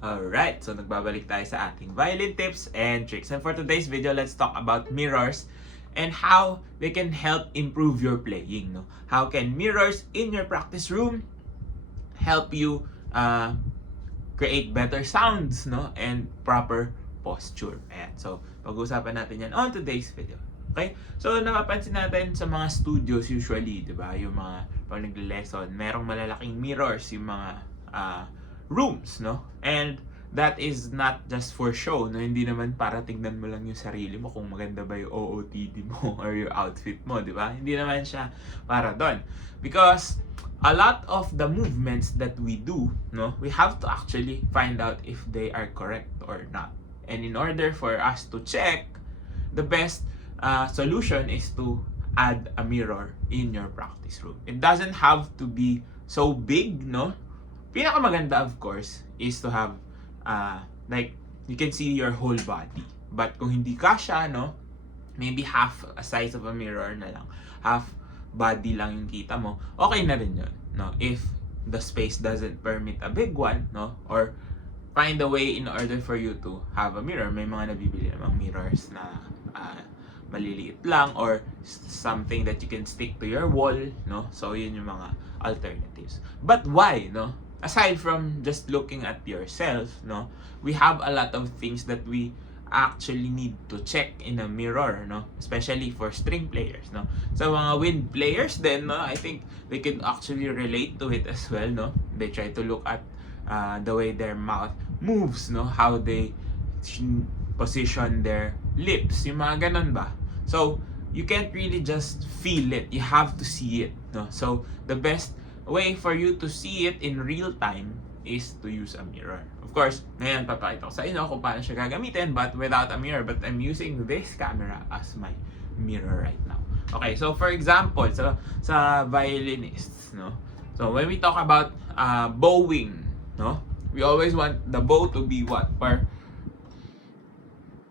Alright, so nagbabalik tayo sa ating violin tips and tricks. And for today's video, let's talk about mirrors and how they can help improve your playing. No? How can mirrors in your practice room help you create better sounds, no, and proper posture. Ayan. So, pag-uusapan natin yan on today's video. Okay? So, napapansin natin sa mga studios usually, di ba? Yung mga pag nagle-lesson, merong malalaking mirrors, yung mga rooms, no? And that is not just for show, no? Hindi naman para tignan mo lang yung sarili mo kung maganda ba yung OOTD mo or yung outfit mo, di ba? Hindi naman siya para doon. Because a lot of the movements that we do, no, we have to actually find out if they are correct or not. And in order for us to check, the best solution is to add a mirror in your practice room. It doesn't have to be so big, no? Pinakamaganda, of course, is to have like you can see your whole body. But kung hindi kasya, no, maybe half a size of a mirror na lang, half body lang yung kita mo, okay na rin yun, no? If the space doesn't permit a big one, no, or find a way in order for you to have a mirror. May mga nabibili namang mirrors na maliliit lang or something that you can stick to your wall, no? So yun yung mga alternatives. But why, no? Aside from just looking at yourself, no, we have a lot of things that we actually need to check in a mirror, no, especially for string players, no. So mga wind players then, no, I think they can actually relate to it as well, no. They try to look at the way their mouth moves, no, how they position their lips, yung mga ganun ba. So you can't really just feel it, you have to see it, no. So the best way for you to see it in real time is to use a mirror. Of course, ngayon papakita ko sa inyo kung paano siya gagamitin but without a mirror, but I'm using this camera as my mirror right now. Okay, so for example, sa violinists, no? So when we talk about bowing, no? We always want the bow to be what?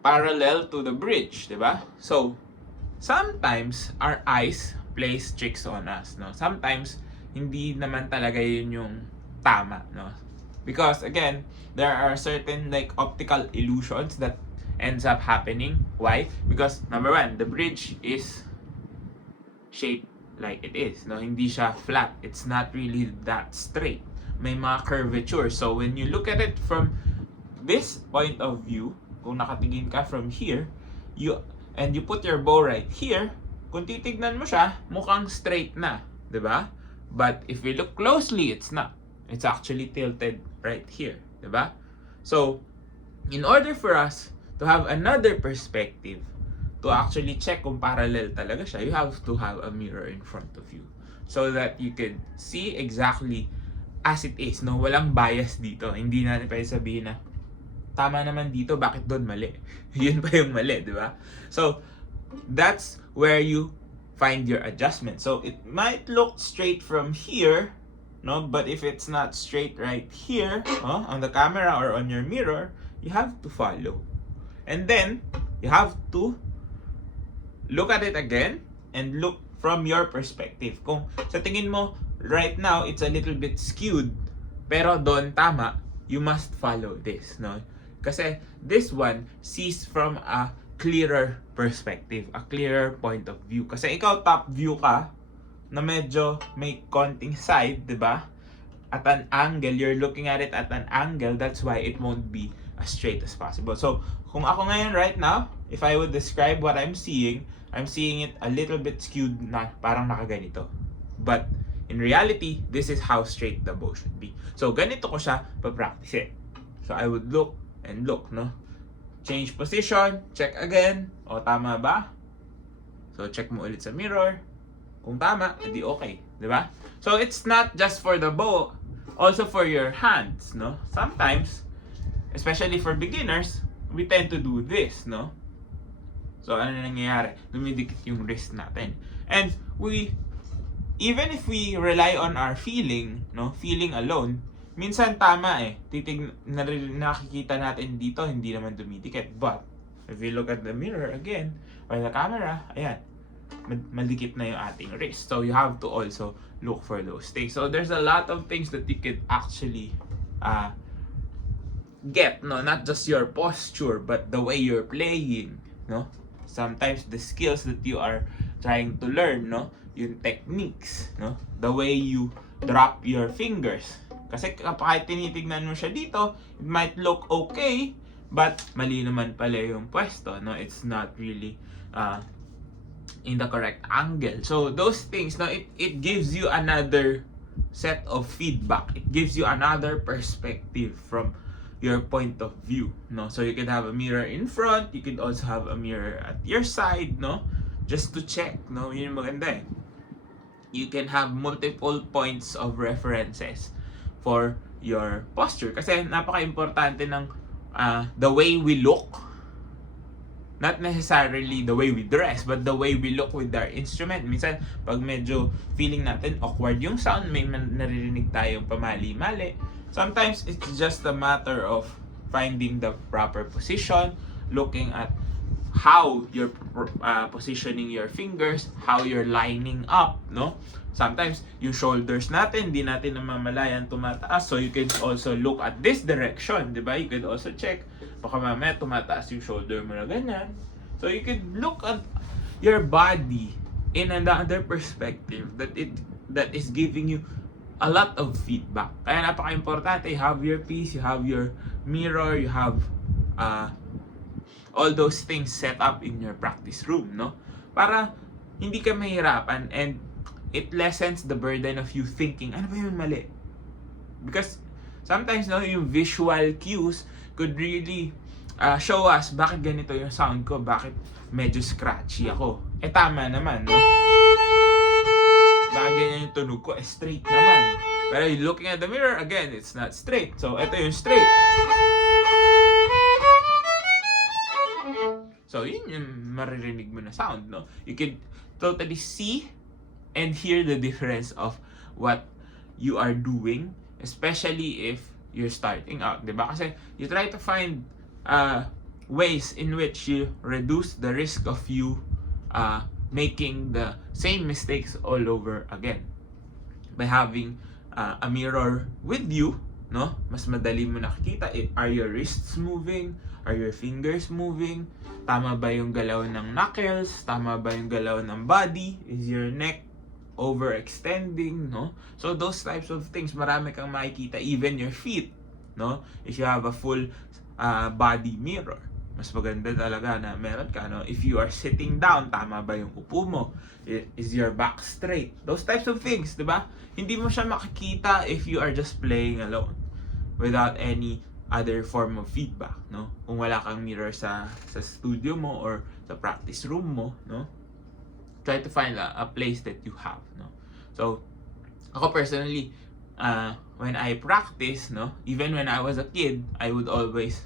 Parallel to the bridge, di ba? So sometimes our eyes plays tricks on us, no? Sometimes hindi naman talaga yun yung tama, no? Because again, there are certain like optical illusions that ends up happening. Why? Because number one, the bridge is shaped like it is, no? Hindi siya flat. It's not really that straight. May mga curvature. So when you look at it from this point of view, kung nakatingin ka from here, you put your bow right here, kung titignan mo siya, mukhang straight na, 'di ba? But if we look closely, it's not. It's actually tilted right here, diba? So, in order for us to have another perspective, to actually check kung parallel talaga siya, you have to have a mirror in front of you so that you can see exactly as it is, no? Walang bias dito. Hindi natin pwede sabihin na tama naman dito, bakit doon mali? Yun pa yung mali, diba? So, that's where you find your adjustment. So it might look straight from here, no, but if it's not straight right here, on the camera or on your mirror, you have to follow. And then you have to look at it again and look from your perspective. Kung sa tingin mo right now it's a little bit skewed, pero doon tama, you must follow this, no? Kasi this one sees from a clearer perspective, a clearer point of view. Kasi ikaw top view ka, na medyo may konting side, di ba? At an angle, you're looking at it at an angle, that's why it won't be as straight as possible. So, kung ako ngayon right now, if I would describe what I'm seeing it a little bit skewed na parang nakaganito. But, in reality, this is how straight the bow should be. So, ganito ko siya pa-practice it. So, I would look and look, no? Change position, check again. O, tama ba? So, check mo ulit sa mirror. Kung tama, edi okay. Diba? So, it's not just for the bow, also for your hands, no? Sometimes, especially for beginners, we tend to do this, no? So, ano na nangyayari? Dumidikit yung wrist natin. And even if we rely on our feeling, no? Feeling alone, minsan tama eh. Nakikita natin dito, hindi naman dumidikit. But, if you look at the mirror again, or the camera, ayan, malikit na yung ating wrist. So, you have to also look for those things. So, there's a lot of things that you could actually get, no, not just your posture, but the way you're playing, no? Sometimes the skills that you are trying to learn, no, yung techniques, no, the way you drop your fingers. Kasi kapag tinitignan mo siya dito, it might look okay, but mali naman pala yung pwesto, no? It's not really in the correct angle. So those things, no, it gives you another set of feedback. It gives you another perspective from your point of view, no? So you could have a mirror in front, you could also have a mirror at your side, no? Just to check, no? Yun yung maganda eh. You can have multiple points of references for your posture. Kasi napaka-importante ng the way we look. Not necessarily the way we dress, but the way we look with our instrument. Minsan, pag medyo feeling natin awkward yung sound, may naririnig tayong pamali-mali. Sometimes, it's just a matter of finding the proper position, looking at how you're positioning your fingers, how you're lining up, no? Sometimes, yung shoulders natin, di natin namamalayan tumataas. So, you can also look at this direction, di ba? You could also check, baka mamaya tumataas yung shoulder mo na ganyan. So, you could look at your body in another perspective that is giving you a lot of feedback. Kaya napaka-importante, you have your piece, you have your mirror, you have all those things set up in your practice room, no? Para hindi ka mahirapan and it lessens the burden of you thinking, ano ba yung mali? Because sometimes, no, yung visual cues could really show us bakit ganito yung sound ko, bakit medyo scratchy ako. Eh tama naman, no? Bakit ganyan yung tunog ko? Eh straight naman. Pero looking at the mirror, again, it's not straight. So, ito yung straight. So, yun yung maririnig mo na sound, no? You can totally see and hear the difference of what you are doing, especially if you're starting out, diba? Kasi you try to find ways in which you reduce the risk of you making the same mistakes all over again. By having a mirror with you, no? Mas madali mo nakikita, are your wrists moving? Are your fingers moving? Tama ba yung galaw ng knuckles? Tama ba yung galaw ng body? Is your neck overextending, no? So those types of things, marami kang makikita, even your feet, no? If you have a full body mirror, mas maganda talaga na meron ka, no? If you are sitting down, tama ba yung upo mo? Is your back straight? Those types of things, di ba? Hindi mo siya makikita if you are just playing alone without any other form of feedback, no? Kung wala kang mirror sa studio mo or sa practice room mo, no? Try to find a place that you have, no? So, ako personally, when I practice, no, even when I was a kid, I would always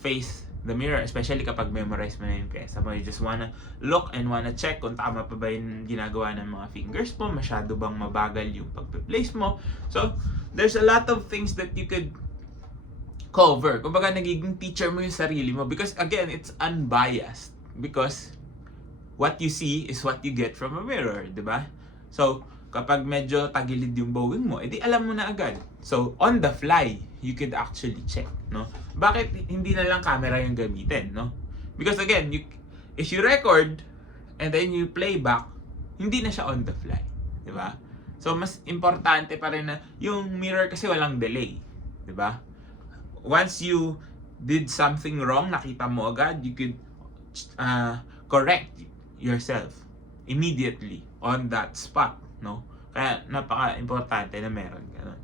face the mirror, especially kapag memorize mo na yung pyesa mo. You just wanna look and wanna check kung tama pa ba yung ginagawa ng mga fingers mo, masyado bang mabagal yung pagpe-place mo. So, there's a lot of things that you could cover. Kumbaga, nagiging teacher mo yung sarili mo because, again, it's unbiased because what you see is what you get from a mirror, di ba? So, kapag medyo tagilid yung bowing mo, edi alam mo na agad. So, on the fly, you could actually check, no? Bakit hindi na lang camera yung gamitin, no? Because again, if you record and then you play back, hindi na siya on the fly, di ba? So, mas importante pa rin na yung mirror kasi walang delay, di ba? Once you did something wrong, nakita mo agad, you could correct yourself immediately on that spot, no? Kaya napaka-importante na meron ganun,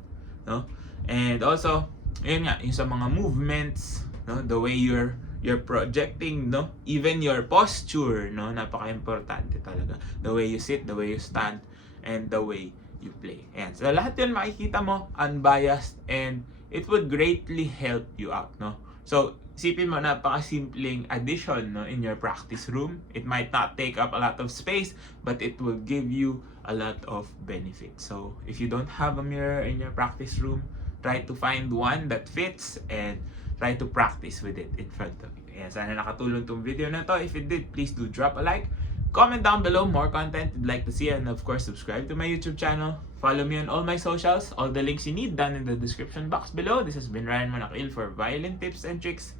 no? And also, yun nga, yung sa mga movements, no, the way you're projecting, no, even your posture, no, napaka-importante talaga. The way you sit, the way you stand, and the way you play. Ayan. So lahat yun makikita mo unbiased and it would greatly help you out, no? So, isipin mo, napaka-simpleng addition, no, in your practice room. It might not take up a lot of space, but it will give you a lot of benefits. So, if you don't have a mirror in your practice room, try to find one that fits and try to practice with it in front of you. Ayan, sana nakatulong tong video na to. If it did, please do drop a like, Comment down below more content you'd like to see, and of course subscribe to my YouTube channel. Follow me on all my socials. All the links you need down in the description box below. This has been Ryan Monakil for Violin Tips and Tricks,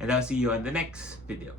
and I'll see you on the next video.